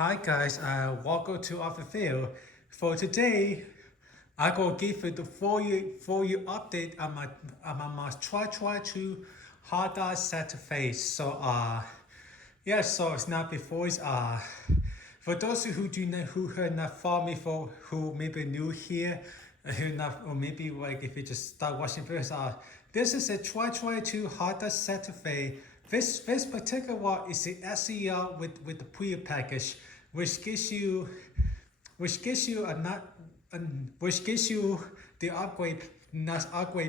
Hi guys, welcome to our video. For today, I will give you the for you update on my try to Hyundai Santa Fe. Yeah, so it's not before it's for those who do not who have not followed me for who maybe new here, who not or maybe like if you just start watching videos, this is a try to Hyundai Santa Fe. This particular one is the SEL with the pre package, which gives you a not which gives you the upgrade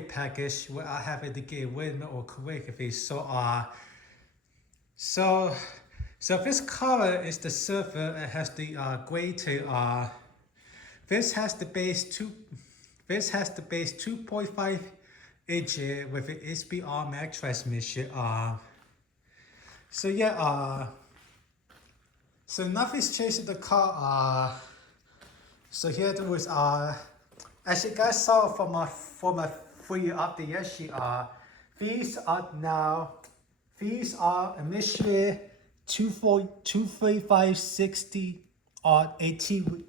package where I have it to get win or correctly. So this color is the silver. It has the gray to this has the base 2.5 inch with an SBR Max transmission. So yeah, so nothing's changed in the car. So here there was as you guys saw from my free update yesterday, these are initially 235/60 18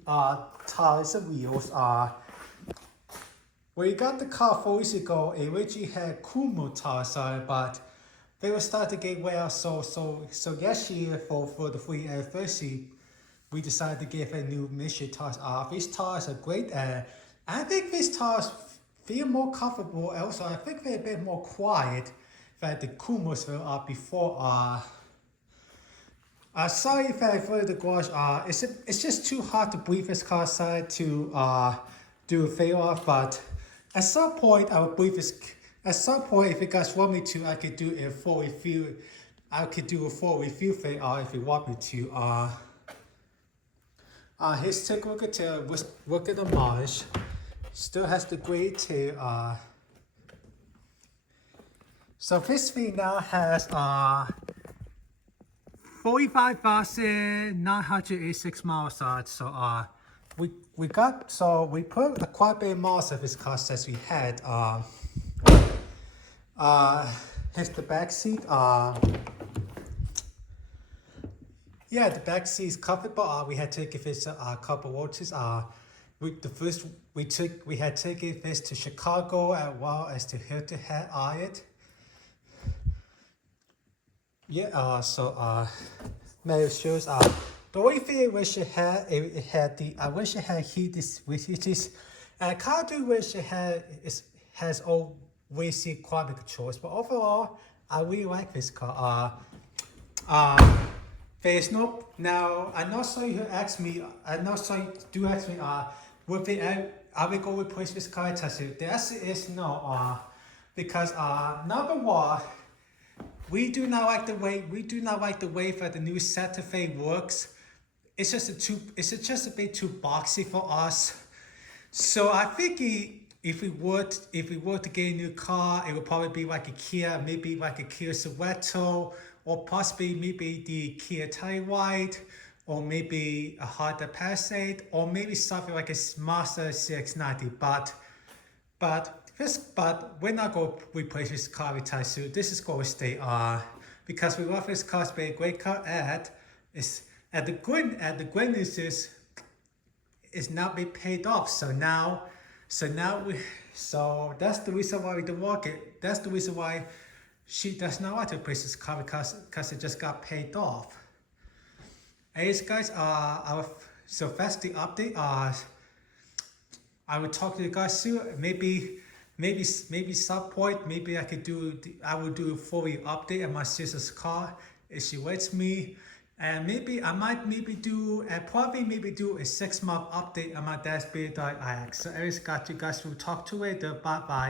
tires and wheels. When you got the car 4 years ago, it originally had Kumo tires on it, but they were starting to get well. So yesterday for the free anniversary, we decided to give a new Michelin tires. These tires are great, and I think these tires feel more comfortable. Also, I think they're a bit more quiet than the Kumos were before. Sorry if I further the garage. It's just too hard to breathe this car side to do a fail off. But at some point, I will breathe this. At some point, if you guys want me to, I could do a full review. I could do a full review thing. If you want me to. Here's take a look at the mileage. Still has the gray tail. So this thing now has 45,986 miles on it. So we put a quite bit of miles of this car since we had here's the back seat. Yeah, the back seat is comfortable. We had taken this a couple of watches. We had taken this to Chicago as well as to Hilton Head Iron. Yeah, now it shows the only thing I wish it had I wish it had heat which is I can't do wish it has all racing climate controls, but overall I really like this car. There's no now I'm not sure you ask me would they are we going to replace this car? The answer is no, because number one, we do not like the way that the new Santa Fe works. It's just a bit too boxy for us. So I think if we were to get a new car, it would probably be like a Kia, maybe like a Kia Soweto, or possibly maybe the Kia Telluride, or maybe a Honda Passat, or maybe something like a Mazda CX-90. But we're not going to replace this car anytime soon. This is going to stay because we love this car. It's been a great car. The good news is it's not been paid off. So that's the reason why we don't work it. That's the reason why she does not want to replace this car because it just got paid off. Anyways, guys, so that's the update. I will talk to you guys soon. Maybe some point, maybe I will do a full update on my sister's car if she lets me, and I might do a 6-month update on my dad's BMW iX. So anyways, got you guys will talk to you later. Bye bye.